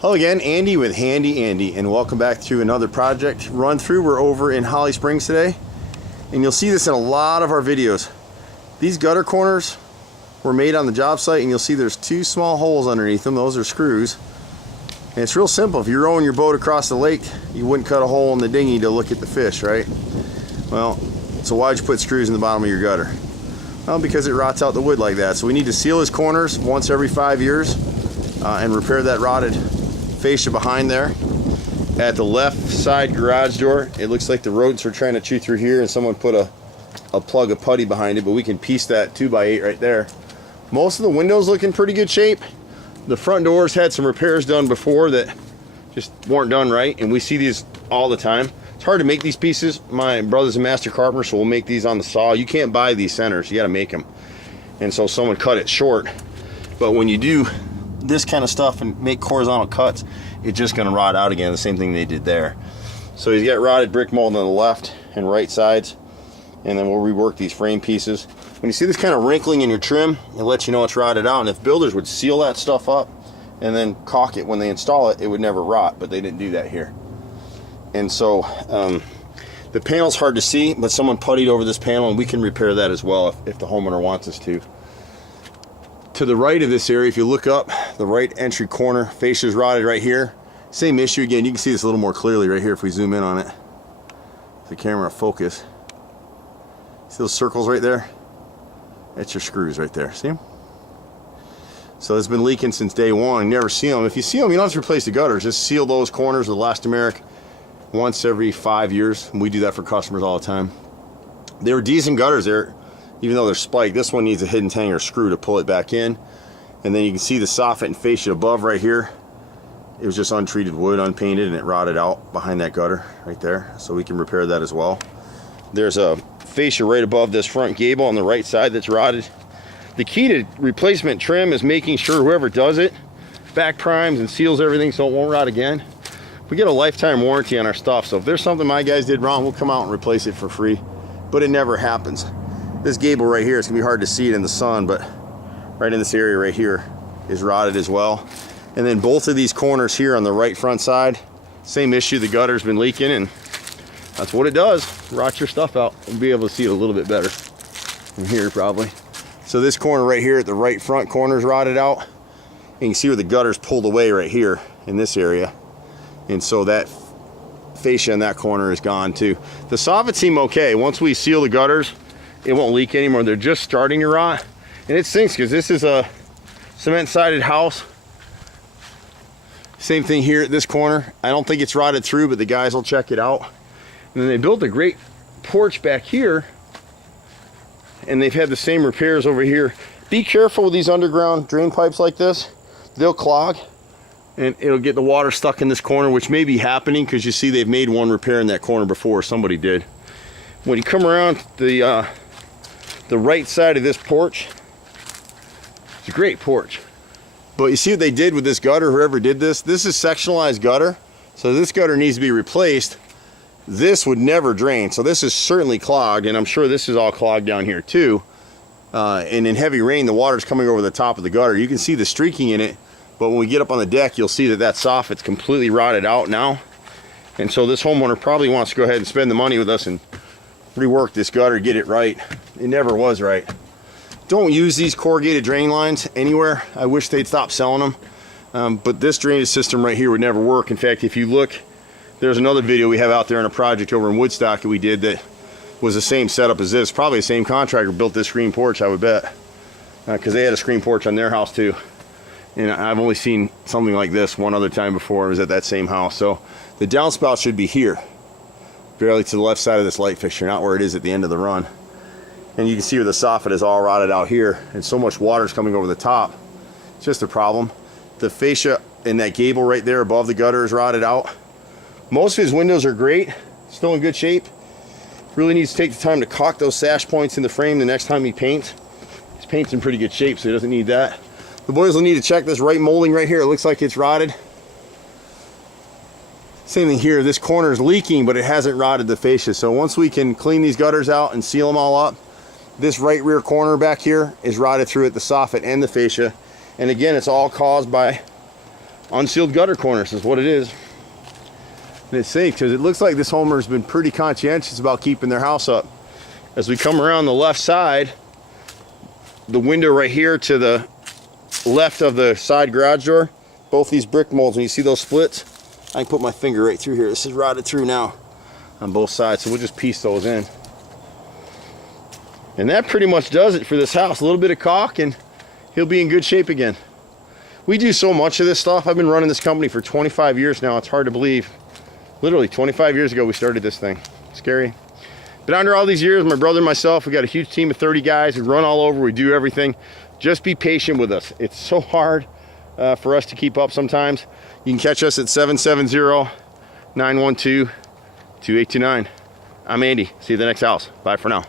Hello again, Andy with Handy Andy, and welcome back to another project run through. We're over in Holly Springs today, and you'll see this in a lot of our videos. These gutter corners were made on the job site, and you'll see there's two small holes underneath them. Those are screws. And it's real simple. If you're rowing your boat across the lake, you wouldn't cut a hole in the dinghy to look at the fish, right? Well, so why'd you put screws in the bottom of your gutter? Well, because it rots out the wood like that. So we need to seal his corners once every 5 years and repair that rotted fascia behind there. At the left side garage door, it looks like the rodents are trying to chew through here and someone put a plug of putty behind it, but we can piece that 2x8 right there. Most of the windows look in pretty good shape. The front doors had some repairs done before that just weren't done right, and we see these all the time. It's hard to make these pieces. My brother's a master carpenter, so we'll make these on the saw. You can't buy these centers, you got to make them. And so someone cut it short. But when you do this kind of stuff and make horizontal cuts, it's just going to rot out again, the same thing they did there. So he's got rotted brick mold on the left and right sides, and then we'll rework these frame pieces. When you see this kind of wrinkling in your trim, it lets you know it's rotted out. And if builders would seal that stuff up and then caulk it when they install it, it would never rot, but they didn't do that here. And so the panel's hard to see, but someone puttied over this panel, and we can repair that as well if the homeowner wants us to. To the right of this area, if you look up, the right entry corner, fascia is rotted right here. Same issue again. You can see this a little more clearly right here if we zoom in on it. The camera focus. See those circles right there? That's your screws right there. See them? So it's been leaking since day one. You never see them. If you see them, you don't have to replace the gutters. Just seal those corners with elastomeric once every 5 years. And we do that for customers all the time. They were decent gutters there. Even though they're spiked, this one needs a hidden hanger screw to pull it back in. And then you can see the soffit and fascia above right here. It was just untreated wood, unpainted, and it rotted out behind that gutter right there. So we can repair that as well. There's a fascia right above this front gable on the right side that's rotted. The key to replacement trim is making sure whoever does it back primes and seals everything so it won't rot again. We get a lifetime warranty on our stuff, so if there's something my guys did wrong, we'll come out and replace it for free. But it never happens. This gable right here, it's gonna be hard to see it in the sun, but right in this area right here is rotted as well. And then both of these corners here on the right front side, same issue. The gutter's been leaking, and that's what it does. Rots your stuff out. We'll be able to see it a little bit better from here probably. So this corner right here at the right front corner is rotted out. And you can see where the gutter's pulled away right here in this area. And so that fascia in that corner is gone too. The soffits seem okay. Once we seal the gutters, it won't leak anymore. They're just starting to rot, and it stinks because this is a cement-sided house. Same thing here at this corner. I don't think it's rotted through, but the guys will check it out. And then they built a great porch back here, and they've had the same repairs over here. Be careful with these underground drain pipes like this. They'll clog, and it'll get the water stuck in this corner, which may be happening because you see they've made one repair in that corner before. Somebody did. When you come around the right side of this porch, it's a great porch. But you see what they did with this gutter, whoever did this? This is sectionalized gutter. So this gutter needs to be replaced. This would never drain. So this is certainly clogged, and I'm sure this is all clogged down here too. And in heavy rain, the water's coming over the top of the gutter. You can see the streaking in it, but when we get up on the deck, you'll see that soffit's completely rotted out now. And so this homeowner probably wants to go ahead and spend the money with us and rework this gutter, get it right. It never was right. Don't use these corrugated drain lines anywhere. I wish they'd stop selling them. But this drainage system right here would never work. In fact, if you look, there's another video we have out there in a project over in Woodstock that we did that was the same setup as this. Probably the same contractor built this screen porch, I would bet. Because they had a screen porch on their house too. And I've only seen something like this one other time before. It was at that same house. So the downspout should be here, barely to the left side of this light fixture, not where it is at the end of the run. And you can see where the soffit is all rotted out here, and so much water is coming over the top. It's just a problem. The fascia in that gable right there above the gutter is rotted out. Most of his windows are great, still in good shape. Really needs to take the time to caulk those sash points in the frame the next time he paints. His paint's in pretty good shape, so he doesn't need that. The boys will need to check this right molding right here. It looks like it's rotted. Same thing here. This corner is leaking, but it hasn't rotted the fascia. So once we can clean these gutters out and seal them all up, this right rear corner back here is rotted through at the soffit and the fascia. And again, it's all caused by unsealed gutter corners is what it is. And it's safe because it looks like this homeowner's been pretty conscientious about keeping their house up. As we come around the left side, the window right here to the left of the side garage door, both these brick molds, when you see those splits, I can put my finger right through here. This is rotted through now on both sides, so we'll just piece those in. And that pretty much does it for this house. A little bit of caulk and he'll be in good shape again. We do so much of this stuff. I've been running this company for 25 years now. It's hard to believe. Literally 25 years ago we started this thing. Scary. But under all these years, my brother and myself, we got a huge team of 30 guys. We run all over, we do everything. Just be patient with us. It's so hard for us to keep up sometimes. You can catch us at 770-912-2829. I'm Andy. See you at the next house. Bye for now.